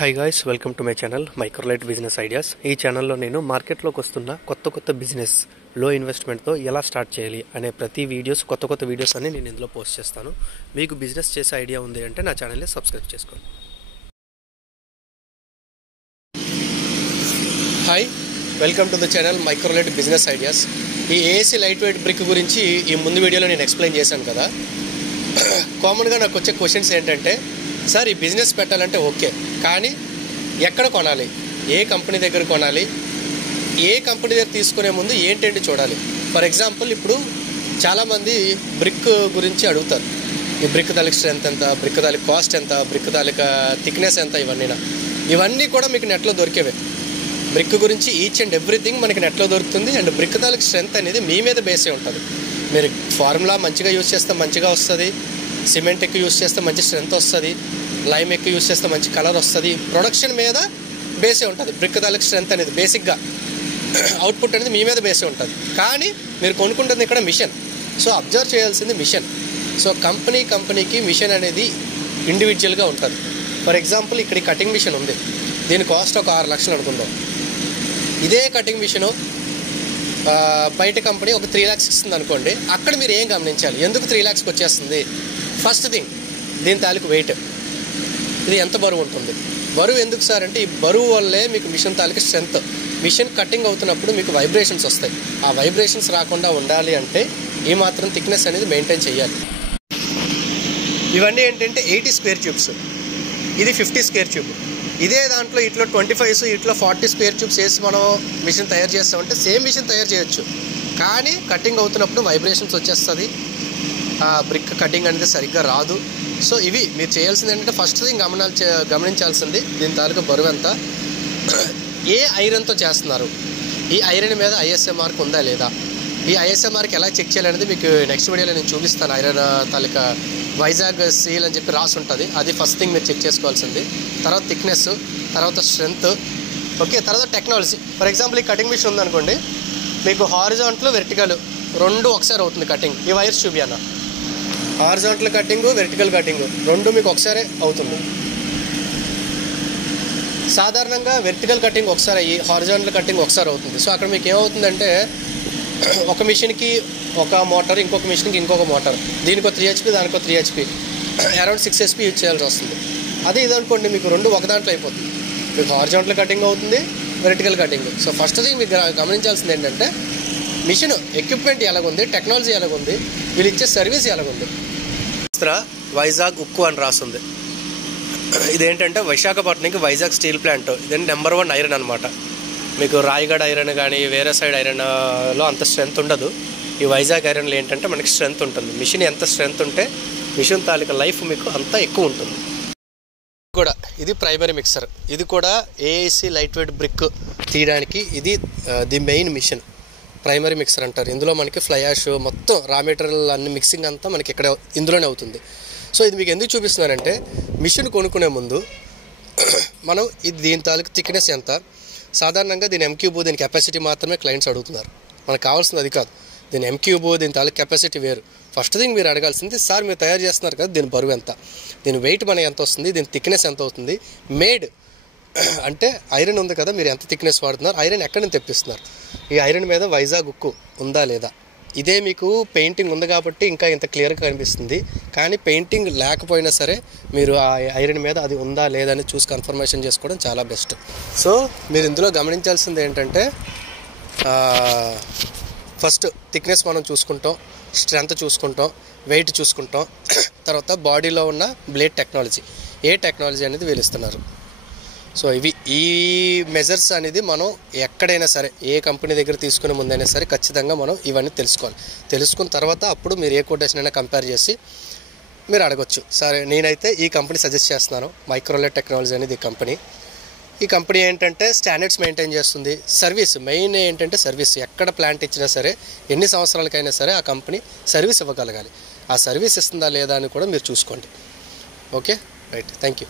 Hi guys, welcome to my channel microlite business ideas. ఈ ఛానల్లో నేను మార్కెట్లోకి వస్తున్న కొత్త బిజినెస్ లో ఇన్వెస్ట్మెంట్తో ఎలా స్టార్ట్ చేయాలి అనే ప్రతి వీడియోస్ కొత్త వీడియోస్ అన్ని నేను ఇందులో పోస్ట్ చేస్తాను. మీకు బిజినెస్ చేసే ఐడియా ఉంది అంటే నా ఛానల్ని సబ్స్క్రైబ్ చేసుకోండి. Hi, welcome to the channel microlite business ideas. ఈ ఏసీ లైట్ వెయిట్ బ్రిక్ గురించి ఈ ముందు వీడియోలో నేను ఎక్స్ప్లెయిన్ చేశాను కదా. కామన్గా నాకు వచ్చే క్వశ్చన్స్ ఏంటంటే, సార్ ఈ బిజినెస్ పెట్టాలంటే ఓకే, కానీ ఎక్కడ కొనాలి, ఏ కంపెనీ దగ్గర కొనాలి, ఏ కంపెనీ దగ్గర తీసుకునే ముందు ఏంటంటే చూడాలి. ఫర్ ఎగ్జాంపుల్, ఇప్పుడు చాలామంది బ్రిక్ గురించి అడుగుతారు. ఈ బ్రిక్ తాలూకు స్ట్రెంత్ ఎంత, బ్రిక్ తాలూకు కాస్ట్ ఎంత, బ్రిక్ తాలూకు థిక్నెస్ ఎంత, ఇవన్నీ కూడా మీకు నెట్లో దొరికేవే. బ్రిక్ గురించి ఈచ్ అండ్ ఎవ్రీథింగ్ మనకి నెట్లో దొరుకుతుంది. అండ్ బ్రిక్ తాలూకు స్ట్రెంత్ అనేది మీ మీద బేసే ఉంటుంది. మీరు ఫార్ములా మంచిగా యూజ్ చేస్తే మంచిగా వస్తుంది, సిమెంట్ ఎక్కువ యూజ్ చేస్తే మంచి స్ట్రెంత్ వస్తుంది, లైమ్ ఎక్కువ యూజ్ చేస్తే మంచి కలర్ వస్తుంది. ప్రొడక్షన్ మీద బేసే ఉంటుంది బ్రిక్ తాలూకు స్ట్రెంత్ అనేది. బేసిక్గా అవుట్పుట్ అనేది మీ మీద బేసే ఉంటుంది. కానీ మీరు కొనుక్కుంటుంది ఇక్కడ మిషన్. సో అబ్జర్వ్ చేయాల్సింది మిషన్. సో కంపెనీకి మిషన్ అనేది ఇండివిజువల్గా ఉంటుంది. ఫర్ ఎగ్జాంపుల్, ఇక్కడ కటింగ్ మిషన్ ఉంది, దీని కాస్ట్ ఒక 6 లక్షలు అనుకుందాం. ఇదే కటింగ్ మిషను బయట కంపెనీ ఒక 3 lakhs ఇస్తుంది అనుకోండి. అక్కడ మీరు ఏం గమనించాలి, ఎందుకు 3 lakhsకి వచ్చేస్తుంది? ఫస్ట్ థింగ్, దీని తాలూకు వెయిట్. ఇది ఎంత బరువు ఉంటుంది? బరువు ఎందుకు సార్ అంటే, ఈ బరువు వల్లే మీకు మిషన్ తాలూకు స్ట్రెంత్. మిషన్ కటింగ్ అవుతున్నప్పుడు మీకు వైబ్రేషన్స్ వస్తాయి. ఆ వైబ్రేషన్స్ రాకుండా ఉండాలి అంటే ఈ మాత్రం థిక్నెస్ అనేది మెయింటైన్ చేయాలి. ఇవన్నీ ఏంటంటే 80 స్క్వేర్ ట్యూబ్స్, ఇది 50 స్క్వేర్ ట్యూబ్. ఇదే దాంట్లో ఇట్లా 25 ఇట్లా 40 స్క్వేర్ ట్యూబ్స్ వేసి మనం మిషన్ తయారు చేస్తామంటే సేమ్ మిషన్ తయారు చేయొచ్చు. కానీ కటింగ్ అవుతున్నప్పుడు వైబ్రేషన్స్ వచ్చేస్తుంది, బ్రిక్ కటింగ్ అనేది సరిగ్గా రాదు. సో ఇవి మీరు చేయాల్సింది ఏంటంటే, ఫస్ట్ థింగ్ గమనించాల్సింది దీని తాలూకు బరువు ఎంత, ఏ ఐరన్తో చేస్తున్నారు, ఈ ఐరన్ మీద ఐఎస్ఐ మార్క్ ఉందా లేదా. ఈ ఐఎస్ఐ మార్క్ ఎలా చెక్ చేయాలనేది మీకు నెక్స్ట్ వీడియోలో నేను చూపిస్తాను. ఐరన్ తాలూకా వైజాగ్ సీల్ అని చెప్పి రాసి ఉంటుంది. అది ఫస్ట్ థింగ్ మీరు చెక్ చేసుకోవాల్సింది. తర్వాత థిక్నెస్, తర్వాత స్ట్రెంత్, ఓకే. తర్వాత టెక్నాలజీ. ఫర్ ఎగ్జాంపుల్, ఈ కటింగ్ మిషన్ ఉందనుకోండి, మీకు హారిజాంటల్ వెర్టికల్ రెండు ఒకసారి అవుతుంది కటింగ్. ఈ వైర్స్ చూపియాల, హారిజాంటల్ కటింగ్, వెర్టికల్ కటింగ్ రెండు మీకు ఒకసారి అవుతుంది. సాధారణంగా వెర్టికల్ కటింగ్ ఒకసారి అయ్యి హారిజాంటల్ కటింగ్ ఒకసారి అవుతుంది. సో అక్కడ మీకు ఏమవుతుందంటే, ఒక మిషన్కి ఒక మోటార్, ఇంకొక మిషన్కి ఇంకొక మోటార్, దీనికి 3 HP దానికి 3 HP, అరౌండ్ 6 HP యూజ్ చేయాల్సి వస్తుంది. అదే ఇదనుకోండి, మీకు రెండు ఒక దాంట్లో అయిపోతుంది. మీకు హారిజాంటల్ కటింగ్ అవుతుంది, vertical cutting. So first thing మీకు గమనించాల్సింది ఏంటంటే, మిషన్ ఎక్విప్మెంట్ ఎలాగుంది, టెక్నాలజీ ఎలాగుంది, వీళ్ళు ఇచ్చే సర్వీస్ ఎలాగుంది. వైజాగ్ ఉక్కు అని రాస్తుంది. ఇదేంటంటే విశాఖపట్నంకి వైజాగ్ స్టీల్ ప్లాంట్. ఇదేంటి నెంబర్ 1 ఐరన్ అనమాట. మీకు రాయగఢ ఐరన్ కానీ వేరే సైడ్ ఐరన్లో అంత స్ట్రెంత్ ఉండదు. ఈ వైజాగ్ ఐరన్లో ఏంటంటే మనకి స్ట్రెంత్ ఉంటుంది. మిషన్ ఎంత స్ట్రెంత్ ఉంటే మిషన్ తాలూకా లైఫ్ మీకు అంత ఎక్కువ ఉంటుంది. కూడా ఇది ప్రైమరీ మిక్సర్. ఇది కూడా ఏఐసి లైట్ వెయిట్ బ్రిక్ తీయడానికి ఇది the main machine. Primary mixer అంటారు. ఇందులో మనకి ఫ్లై యాష్ మొత్తం రా మెటీరియల్ అన్ని మిక్సింగ్ అంతా మనకి ఇక్కడ ఇందులోనే అవుతుంది. సో ఇది మీకు ఎందుకు చూపిస్తున్నానంటే, మిషన్ కొనుక్కునే ముందు మనం ఇది దీని తాలూకు థిక్నెస్ ఎంత, సాధారణంగా దీని ఎంక్యూబ్, దీని కెపాసిటీ మాత్రమే క్లయింట్స్ అడుగుతున్నారు. మనకు కావాల్సింది అది కాదు. దీని ఎంక్యూబ్, దీని తాలూకు కెపాసిటీ వేరు. ఫస్ట్ థింగ్ మీరు అడగాల్సింది, సార్ మీరు తయారు చేస్తున్నారు కదా, దీని బరువు ఎంత, దీని వెయిట్ మనకి ఎంత వస్తుంది, దీని థిక్నెస్ ఎంత అవుతుంది, మేడ్ అంటే ఐరన్ ఉంది కదా, మీరు ఎంత థిక్నెస్ వాడుతున్నారు, ఐరన్ ఎక్కడి నుంచి తెప్పిస్తున్నారు, ఈ ఐరన్ మీద వైజాగ్ ఉక్కు ఉందా లేదా. ఇదే మీకు పెయింటింగ్ ఉంది కాబట్టి ఇంకా ఇంత క్లియర్గా కనిపిస్తుంది. కానీ పెయింటింగ్ లేకపోయినా సరే మీరు ఆ ఐరన్ మీద అది ఉందా లేదా అని చూసి కన్ఫర్మేషన్ చేసుకోవడం చాలా బెస్ట్. సో మీరు ఇందులో గమనించాల్సింది ఏంటంటే, ఫస్ట్ థిక్నెస్ మనం చూసుకుంటాం, స్ట్రెంత్ చూసుకుంటాం, వెయిట్ చూసుకుంటాం, తర్వాత బాడీలో ఉన్న బ్లేడ్ టెక్నాలజీ, ఏ టెక్నాలజీ అనేది వీళ్ళు ఇస్తున్నారు. సో ఈ మెజర్స్ అనేది మనం ఎక్కడైనా సరే ఏ కంపెనీ దగ్గర తీసుకునే ముందైనా సరే ఖచ్చితంగా మనం ఇవన్నీ తెలుసుకోవాలి. తెలుసుకున్న తర్వాత అప్పుడు మీరు ఏ కొటేషన్ అయినా కంపేర్ చేసి మీరు అడగొచ్చు. సరే, నేనైతే ఈ కంపెనీ సజెస్ట్ చేస్తున్నాను, మైక్రోలైట్ టెక్నాలజీ అనేది ఈ కంపెనీ ఏంటంటే స్టాండర్డ్స్ మెయింటైన్ చేస్తుంది. సర్వీస్ మెయిన్ ఏంటంటే సర్వీస్. ఎక్కడ ప్లాంట్ ఇచ్చినా సరే, ఎన్ని సంవత్సరాలకైనా సరే ఆ కంపెనీ సర్వీస్ ఇవ్వగలగాలి. ఆ సర్వీస్ ఇస్తుందా లేదా అని కూడా మీరు చూసుకోండి. Okay, right, thank you.